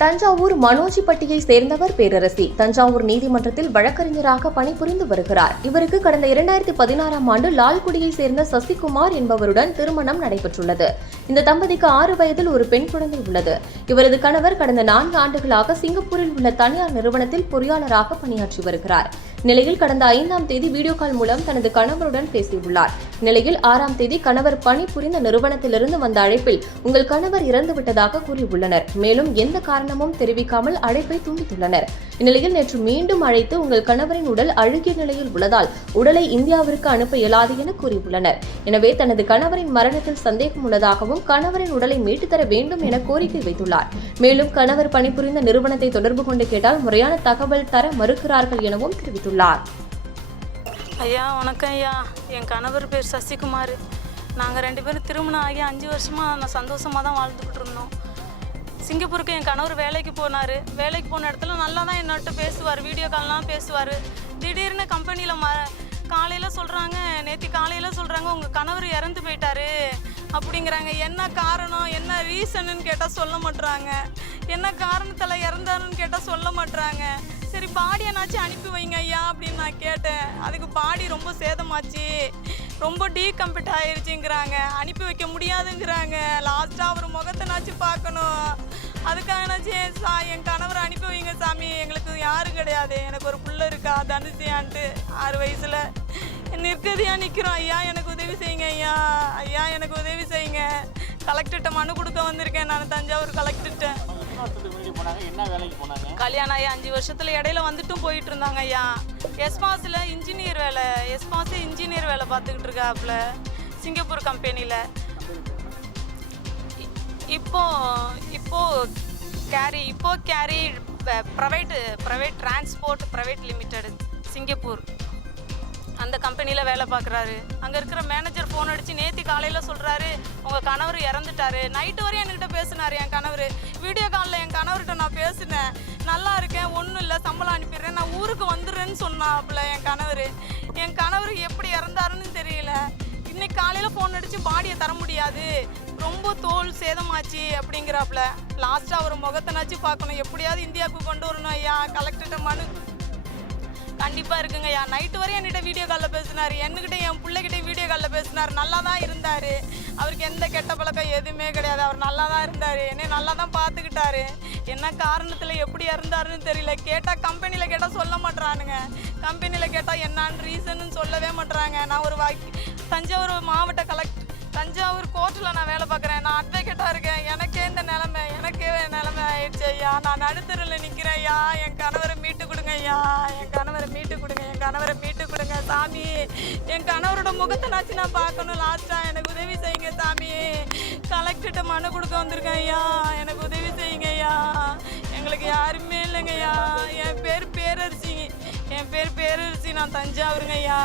தஞ்சாவூர் மனோஜிப்பட்டியை சேர்ந்தவர் பேரரசி. தஞ்சாவூர் நீதிமன்றத்தில் வழக்கறிஞராக பணிபுரிந்து வருகிறார். இவருக்கு கடந்த 2016ஆம் ஆண்டு லால்குடியை சேர்ந்த சசிகுமார் என்பவருடன் திருமணம் நடைபெற்றுள்ளது. இந்த தம்பதிக்கு 6 வயதில் ஒரு பெண் குழந்தை உள்ளது. இவரது கணவர் கடந்த 4 ஆண்டுகளாக சிங்கப்பூரில் உள்ள தனியார் நிறுவனத்தில் பொறியாளராக பணியாற்றி வருகிறார். நிலையில் கடந்த 5ஆம் தேதி வீடியோ கால் மூலம் தனது கணவருடன் பேசியுள்ளார். நிலையில் 6ஆம் தேதி கணவர் பணிபுரிந்த நிறுவனத்திலிருந்து வந்த அழைப்பில் உங்கள் கணவர் இறந்துவிட்டதாக கூறியுள்ளனர். மேலும் எந்த காரணமும் தெரிவிக்காமல் அழைப்பை துண்டித்துள்ளனர். இந்நிலையில் நேற்று மீண்டும் அழைத்து உங்கள் கணவரின் உடல் அழுகிய நிலையில் உள்ளதால் உடலை இந்தியாவிற்கு அனுப்ப இயலாது என கூறியுள்ளனர். எனவே தனது கணவரின் மரணத்தில் சந்தேகம் உள்ளதாகவும் கணவரின் உடலை மீட்டு தர வேண்டும் என கோரிக்கை வைத்துள்ளார். மேலும் கணவர் பணிபுரிந்த நிறுவனத்தை தொடர்பு கொண்டு கேட்டால் முறையான தகவல் தர மறுக்கிறார்கள் எனவும் தெரிவித்துள்ளார். ஐயா வணக்கம் ஐயா, என் கணவர் பேர் சசிகுமார். நாங்கள் 2 பேரும் திருமணம் ஆகி 5 வருஷமாக நான் சந்தோஷமாக தான் வாழ்ந்துக்கிட்டு இருந்தோம். சிங்கப்பூருக்கு என் கணவர் வேலைக்கு போனார். வேலைக்கு போன இடத்துல நல்லா தான் என்னட்ட பேசுவார், வீடியோ கால்லாம் பேசுவார். திடீர்னு கம்பெனியில் காலையில் சொல்கிறாங்க, நேற்று காலையில் சொல்கிறாங்க உங்கள் கணவர் இறந்து போயிட்டாரு அப்படிங்கிறாங்க. என்ன காரணம், என்ன ரீசனுன்னு கேட்டால் சொல்ல மாட்றாங்க. என்ன காரணத்தில் இறந்தாருன்னு கேட்டால் சொல்ல மாட்றாங்க. சரி பாடியனாச்சும் அனுப்பி வைங்க ஐயா அப்படின்னு நான் கேட்டேன். அதுக்கு பாடி ரொம்ப சேதமாச்சு, ரொம்ப டீகம்ப்ளீட் ஆயிடுச்சுங்கிறாங்க. அனுப்பி வைக்க முடியாதுங்கிறாங்க. லாஸ்ட்டாக அவர் முகத்தைனாச்சும் பார்க்கணும். அதுக்காகனாச்சும் என் கணவரை அனுப்பி வைங்க சாமி, எங்களுக்கு யாரும் கிடையாது, எனக்கு ஒரு பிள்ளை இருக்கா தனுசியான்ட்டு 6 வயசில் நிற்கதியாக நிற்கிறோம். ஐயா எனக்கு உதவி செய்யுங்க ஐயா, ஐயா எனக்கு உதவி செய்யுங்க. கலெக்டர்கிட்ட மனு கொடுக்க வந்திருக்கேன் நான், தஞ்சாவூர் கலெக்டர்கிட்ட. கல்யாணம் ஆகி 5 வருஷத்துல இடையில வந்துட்டும் போயிட்டு இருந்தாங்க ஐயா. எஸ்மாஸில் இன்ஜினியர் வேலை, இன்ஜினியர் வேலை பார்த்துக்கிட்டு இருக்காப்புல சிங்கப்பூர் கம்பெனியில். இப்போ carry private transport private limited Singapore அந்த கம்பெனியில் வேலை பார்க்குறாரு. அங்கே இருக்கிற மேனேஜர் ஃபோன் அடித்து நேற்று காலையில் சொல்கிறாரு உங்கள் கணவர் இறந்துட்டாரு. நைட்டு வரையும் என்கிட்ட பேசினார் என் கணவர். வீடியோ காலில் என் கணவர்கிட்ட நான் பேசினேன். நல்லா இருக்கேன், ஒன்றும் இல்லை, சம்பளம் அனுப்பிடுறேன், நான் ஊருக்கு வந்துடுறேன்னு சொன்னாப்புல என் கணவர். என் கணவர் எப்படி இறந்தாருன்னு தெரியல. இன்னைக்கு காலையில் ஃபோன் அடித்து பாடியை தர முடியாது, ரொம்ப தோல் சேதமாச்சு அப்படிங்கிறாப்புல. லாஸ்ட்டாக அவர் முகத்தைனாச்சும் பார்க்கணும், எப்படியாவது இந்தியாவுக்கு கொண்டு வரணும் ஐயா. கலெக்டர்கிட்ட மனு கண்டிப்பாக இருக்குங்க ஐயா. நைட்டு வரையும் என்கிட்ட வீடியோ காலில் பேசினார், என்கிட்ட என் பிள்ளைகிட்ட வீடியோ காலில் பேசினார். நல்லா தான் இருந்தார், அவருக்கு எந்த கெட்ட பழக்கம் எதுவுமே கிடையாது. அவர் நல்லா தான் இருந்தார், என்னை நல்லா தான் பார்த்துக்கிட்டாரு. என்ன காரணத்தில் எப்படி இறந்தாருன்னு தெரியல. கேட்டால் கம்பெனியில் கேட்டால் சொல்ல மாட்றானுங்க. கம்பெனியில் கேட்டால் என்னான்னு ரீசன்னு சொல்லவே மாட்றாங்க. நான் ஒரு தஞ்சாவூர் மாவட்ட தஞ்சாவூர் கோர்ட்டில் நான் வேலை பார்க்குறேன். நான் அட்வொகேட்டாக இருக்கேன். எனக்கே நிலைமை ஆயிடுச்சு ஐயா. நான் நடுத்தரில் நிற்கிறேன் ஐயா. என் கணவரை மீட்டு கொடுங்க ஐயா, என் கணவரை மீட்டு கொடுங்க சாமி. என் கணவரோட முகத்தைனாச்சும் நான் பார்க்கணும். லாஸ்ட்டாக எனக்கு உதவி செய்யுங்க சாமி. கலெக்டர்கிட்ட மனு கொடுக்க வந்திருக்கேன் ஐயா, எனக்கு உதவி செய்யுங்க ஐயா. எங்களுக்கு யாருமே இல்லைங்க ஐயா. என் பேர் பேரரசி, நான் தஞ்சாவூருங்க ஐயா.